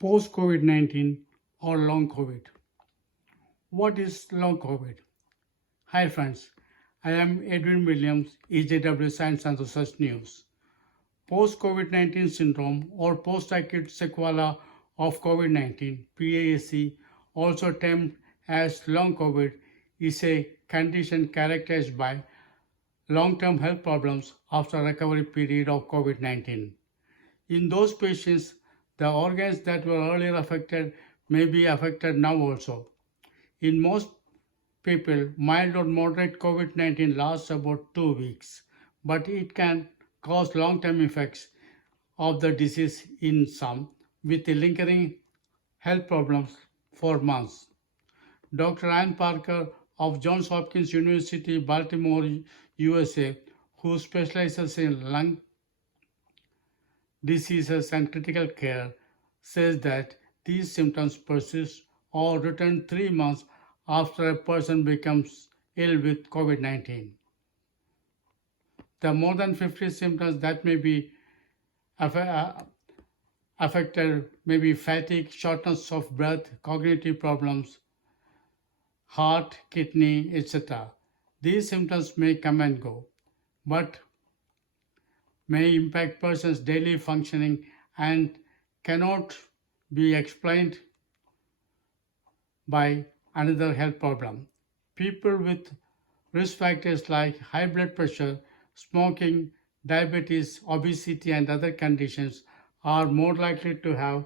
Post-COVID-19 or long COVID. What is long COVID? Hi friends, I am Edwin Williams, EJW Science and Research News. Post-COVID-19 syndrome or post-acute sequelae of COVID-19, PASC, also termed as long COVID, is a condition characterized by long-term health problems after recovery period of COVID-19. In those patients, the organs that were earlier affected may be affected now also. In most people, mild or moderate COVID-19 lasts about 2 weeks, but it can cause long-term effects of the disease in some, with lingering health problems for months. Dr. Ann Parker of Johns Hopkins University, Baltimore, USA, who specializes in lung diseases and critical care, says that these symptoms persist or return 3 months after a person becomes ill with COVID 19. The more than 50 symptoms that may be affected may be fatigue, shortness of breath, cognitive problems, heart, kidney, etc. These symptoms may come and go, but may impact person's daily functioning and cannot be explained by another health problem. People with risk factors like high blood pressure, smoking, diabetes, obesity, and other conditions are more likely to have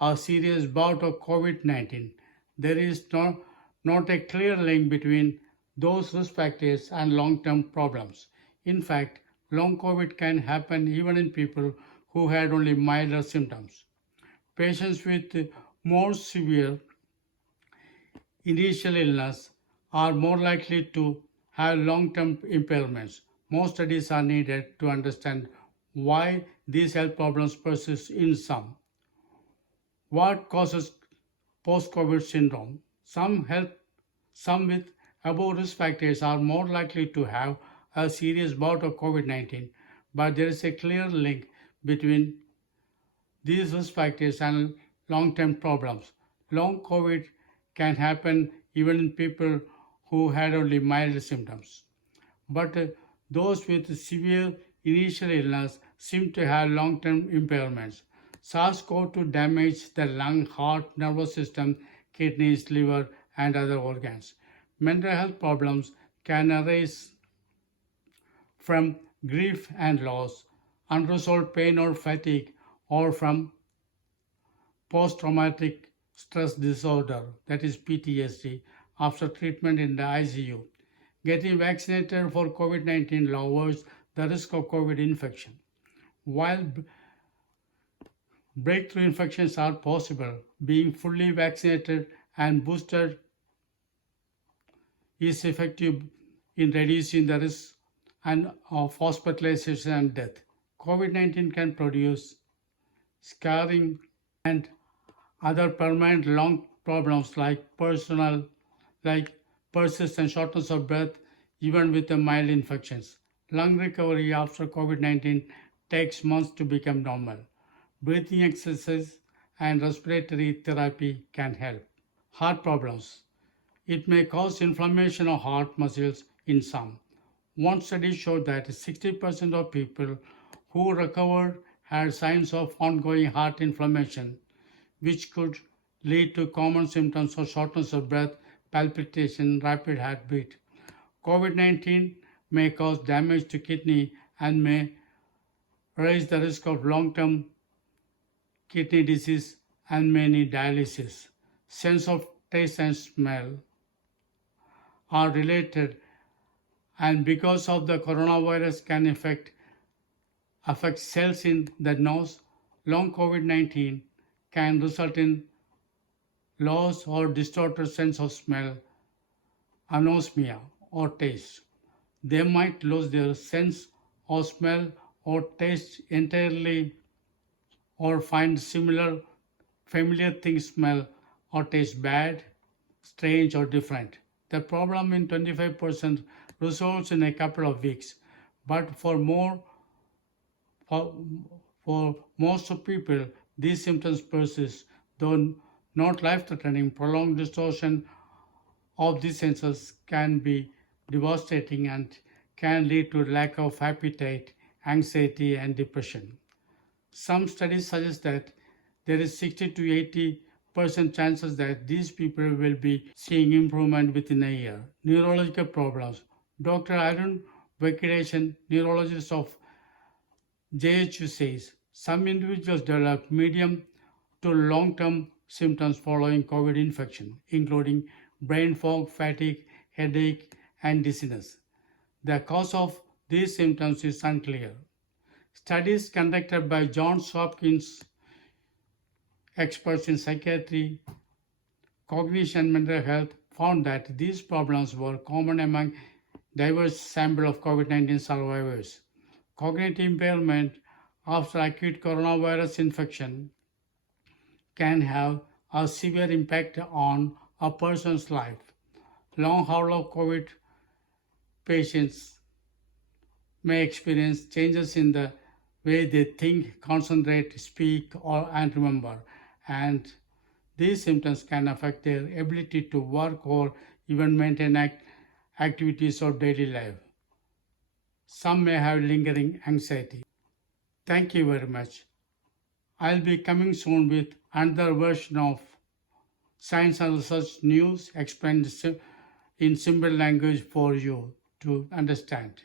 a serious bout of COVID 19. There is not a clear link between those risk factors and long term problems. In fact, long COVID can happen even in people who had only milder symptoms. Patients with more severe initial illness are more likely to have long term impairments. More studies are needed to understand why these health problems persist in some. What causes post-COVID syndrome? Some with above risk factors are more likely to have a serious bout of COVID-19, but there is a clear link between these risk factors and long-term problems. Long COVID can happen even in people who had only mild symptoms. But those with severe initial illness seem to have long-term impairments. SARS-CoV-2 damaged the lung, heart, nervous system, kidneys, liver, and other organs. Mental health problems can arise from grief and loss, unresolved pain or fatigue, or from post-traumatic stress disorder, that is PTSD, after treatment in the ICU. Getting vaccinated for COVID-19 lowers the risk of COVID infection. While breakthrough infections are possible, being fully vaccinated and boosted is effective in reducing the risk of hospitalization and death. COVID 19 can produce scarring and other permanent lung problems like persist and shortness of breath even with the mild infections. Lung recovery after COVID 19 takes months to become normal. Breathing exercise and respiratory therapy can help. Heart problems. It may cause inflammation of heart muscles in some. One study showed that 60% of people who recovered had signs of ongoing heart inflammation, which could lead to common symptoms of shortness of breath, palpitation, rapid heartbeat. COVID 19 may cause damage to kidney and may raise the risk of long term kidney disease and may need dialysis. Sense of taste and smell are related, and because of the coronavirus can affect cells in the nose, long COVID-19 can result in loss or distorted sense of smell, anosmia, or taste. They might lose their sense of smell or taste entirely or find familiar things smell or taste bad, strange, or different. The problem in 25% resolves in a couple of weeks, but for most of people, these symptoms persist. Though not life-threatening, prolonged distortion of these senses can be devastating and can lead to lack of appetite, anxiety, and depression. Some studies suggest that there is 60 to 80% chances that these people will be seeing improvement within a year. Neurological problems. Dr. Arun Venkateshan, neurologist of JHU, says some individuals develop medium to long-term symptoms following COVID infection, including brain fog, fatigue, headache, and dizziness. The cause of these symptoms is unclear. Studies conducted by Johns Hopkins experts in psychiatry, cognition, and mental health found that these problems were common among diverse sample of COVID-19 survivors. Cognitive impairment after acute coronavirus infection can have a severe impact on a person's life. Long haul COVID patients may experience changes in the way they think, concentrate, speak, and remember, and these symptoms can affect their ability to work or even maintain activities of daily life. Some may have lingering anxiety. Thank you very much. I'll be coming soon with another version of Science and Research News explained in simple language for you to understand.